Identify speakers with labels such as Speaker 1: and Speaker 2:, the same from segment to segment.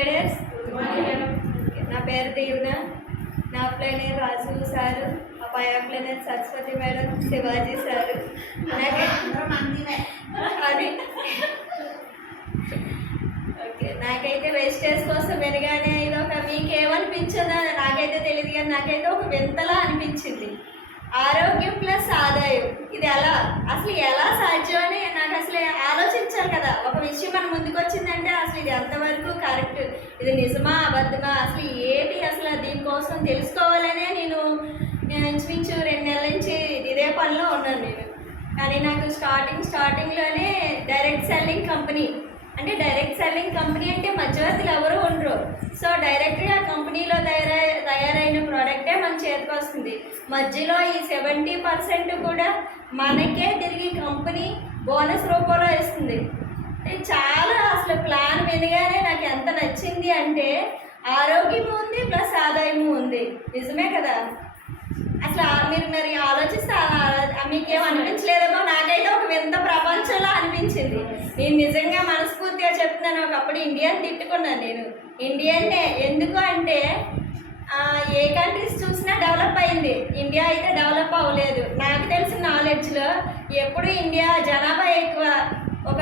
Speaker 1: ఏడర్స్ నా పేరు దేవున నా అప్లైనర్ రాజు సారు అబ్బాయి అప్లైనర్ సరస్వతి మేడం శివాజీ సారు. అది. ఓకే నాకైతే వెజిటేజ్ కోసం వినగానే ఇది ఒక మీకు నాకైతే తెలియదు కానీ నాకైతే ఒక వింతలా అనిపించింది. ఆరోగ్యం ప్లస్ ఆదాయం. ఎలా? అసలు ఎలా సాధ్యం అని నాకు అసలు ఆలోచించాలి కదా. ఒక విషయం మన ముందుకు వచ్చిందంటే అసలు ఇది ఎంతవరకు కరెక్ట్ ఇది నిజమా అబద్ధమా? అసలు ఏంటి అసలు దీనికోసం తెలుసుకోవాలనే నేను నేను ఇంచుమించు రెండు నెలల నుంచి ఇదే పనిలో ఉన్నాను నేను. కానీ నాకు స్టార్టింగ్ స్టార్టింగ్లోనే డైరెక్ట్ సెల్లింగ్ కంపెనీ అంటే డైరెక్ట్ సెల్లింగ్ కంపెనీ అంటే మధ్యవర్తులు ఎవరు ఉండరు. సో డైరెక్ట్గా కంపెనీ ప్రోడక్టే వస్తుంది. మధ్యలో ఈ సెవెంటీ పర్సెంట్ కూడా మనకే తిరిగి కంపెనీ బోనస్ రూపంలో ఇస్తుంది. చాలా అసలు ప్లాన్ వినగానే నాకు ఎంత నచ్చింది అంటే ఆరోగ్యము ఉంది ప్లస్ ఆదాయము ఉంది. నిజమే కదా? అసలు మీరు మరి ఆలోచిస్తే మీకేం అనిపించలేదేమో? నాకైతే ఒక వింత ప్రపంచంలో అనిపించింది. నేను నిజంగా మనస్ఫూర్తిగా చెప్తున్నాను. ఒకప్పుడు ఇండియన్ తిట్టుకున్నాను నేను. ఇండియన్నే ఎందుకు అంటే ఏ కంట్రీస్ చూసినా అయింది ఇండియా అయితే డెవలప్ అవ్వలేదు. నాకు తెలిసిన నాలెడ్జ్లో ఎప్పుడు ఇండియా జనాభా ఎక్కువ. ఒక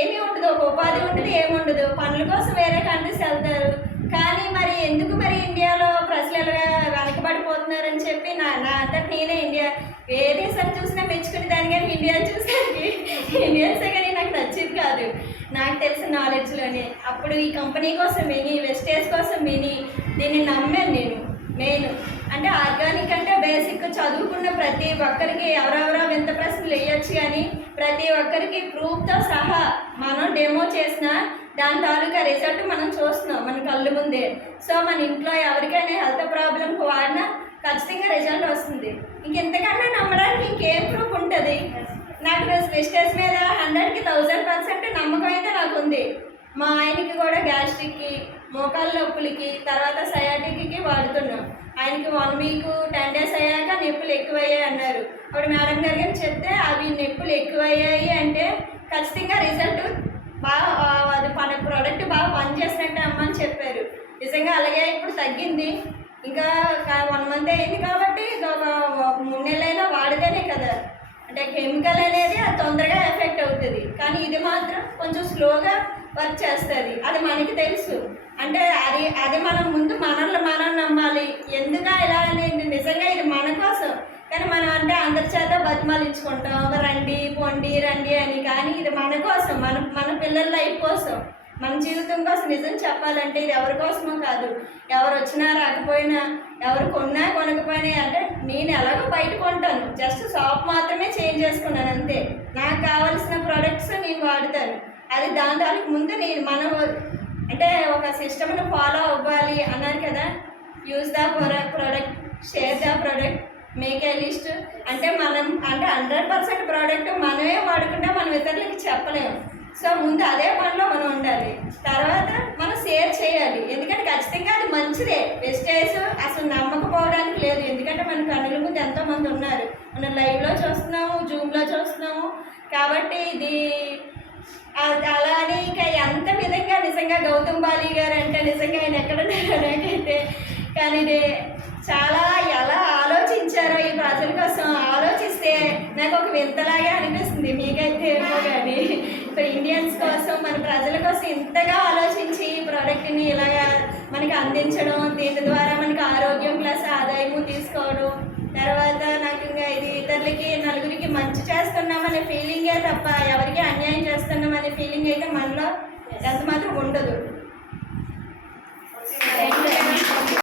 Speaker 1: ఏమీ ఉండదు ఒక ఉపాధి ఉండదు ఏమి ఉండదు. పనుల కోసం వేరే కంట్రీస్ వెళ్తారు. కానీ మరి ఎందుకు మరి ఇండియాలో ప్రజలు ఎలా వెనకబడిపోతున్నారని చెప్పి నా నా అంతటి నేనే ఇండియా ఏ దేశాన్ని చూసినా మెచ్చుకునే దాని కానీ ఇండియా చూసానికి ఇండియన్సే కానీ నాకు నచ్చింది కాదు. నాకు తెలిసిన నాలెడ్జ్లోనే అప్పుడు ఈ కంపెనీ కోసం విని వెస్టేజ్ కోసం విని దీన్ని నమ్మాను నేను. నేను అంటే ఆర్గానిక్ అంటే బేసిక్ చదువుకున్న ప్రతి ఒక్కరికి ఎవరెవరో వింత ప్రశ్నలు వేయొచ్చు కానీ ప్రతి ఒక్కరికి ప్రూఫ్తో సహా మనం డెమో చేసిన దాని తాలూకా రిజల్ట్ మనం చూస్తున్నాం మన కళ్ళు ముందే. సో మన ఇంట్లో ఎవరికైనా హెల్త్ ప్రాబ్లంకి వాడినా ఖచ్చితంగా రిజల్ట్ వస్తుంది. ఇంకెంతకన్నా నమ్మడానికి ఇంకేం ప్రూఫ్ ఉంటుంది? నాకు స్పెషల్స్ మీద హండ్రెడ్కి థౌజండ్ పర్సెంట్ నమ్మకం అయితే నాకు ఉంది మా ఆయనకి కూడా గ్యాస్ట్రిక్కి మోకాళ్ళ నొప్పులకి తర్వాత సయాటిక్కి వాడుతున్నాం. ఆయనకి వన్ వీక్ టెన్ డేస్ అయ్యాక నొప్పులు ఎక్కువయ్యాయి అన్నారు. అప్పుడు మేడం గారు చెప్తే అవి నొప్పులు ఎక్కువయ్యాయి అంటే ఖచ్చితంగా రిజల్ట్ బాగా అది మన ప్రోడక్ట్ బాగా పనిచేసినట్టు అమ్మని చెప్పారు. నిజంగా అలాగే ఇప్పుడు తగ్గింది. ఇంకా వన్ మంత్ అయింది కాబట్టి ఒక మూడు నెలలైనా వాడితేనే కదా. అంటే కెమికల్ అనేది అది తొందరగా ఎఫెక్ట్ అవుతుంది. కానీ ఇది మాత్రం కొంచెం స్లోగా వర్క్ చేస్తుంది. అది మనకి తెలుసు. అంటే అది అది మనం ముందు మనల్ని మనం నమ్మాలి. ఎందుగా ఇలా అనేది నిజంగా ఇది మన కోసం. కానీ మనం అంటే అందరి చేత బతిమాలించుకుంటాం. రండి పొండి రండి అని. కానీ ఇది మన కోసం. మన మన పిల్లల లైఫ్ కోసం. మన జీవితం కోసం నిజం చెప్పాలంటే ఇది ఎవరి కోసమో కాదు. ఎవరు వచ్చినా రాకపోయినా ఎవరు కొన్నా కొనకపోయినా అంటే నేను ఎలాగో బయట కొంటాను జస్ట్ షాప్ మాత్రమే చేంజ్ చేసుకున్నాను అంతే. నాకు కావాల్సిన ప్రోడక్ట్స్ నేను వాడతాను. అది దాని దానికి ముందు నేను మనం అంటే ఒక సిస్టమ్ను ఫాలో అవ్వాలి అన్నారు కదా. Use the product share the product make a list. అంటే మనం అంటే హండ్రెడ్ పర్సెంట్ ప్రోడక్ట్ మనమే వాడుకుంటే మనం ఇతరులకి చెప్పలేము. సో ముందు అదే పనిలో మనం ఉండాలి. తర్వాత మనం షేర్ చేయాలి. ఎందుకంటే ఖచ్చితంగా అది మంచిదే. వెస్టేజ్ అసలు నమ్మకపోవడానికి లేదు. ఎందుకంటే మన కన్నుల ముందు ఎంతోమంది ఉన్నారు. మనం లైవ్లో చూస్తున్నాము జూమ్లో చూస్తున్నాము. కాబట్టి ఇది అలా అని ఇంకా ఎంత విధంగా నిజంగా గౌతమ్ బాలి గారు అంటే నిజంగా ఆయన ఎక్కడ నాకైతే కానీ చాలా ఎలా ఆలోచించారో ఈ ప్రజల కోసం ఆలోచిస్తే నాకు ఒక వింతలాగే అనిపిస్తుంది. మీకైతే ఏమో కానీ ఇప్పుడు ఇండియన్స్ కోసం మన ప్రజల కోసం ఇంతగా ఆలోచించి ఈ ప్రోడక్ట్ని ఇలాగా మనకి అందించడం దీని ద్వారా మనకి ఆరోగ్యం ప్లస్ ఆదాయము తీసుకోవడం తర్వాత నాకు ఇంకా ఇది ఇతరులకి నలుగురికి మంచి చేస్తున్నామనే ఫీలింగే తప్ప ఎవరికి అన్యాయం చేస్తున్నామనే ఫీలింగ్ అయితే మనలో ఎంత మాత్రం ఉండదు.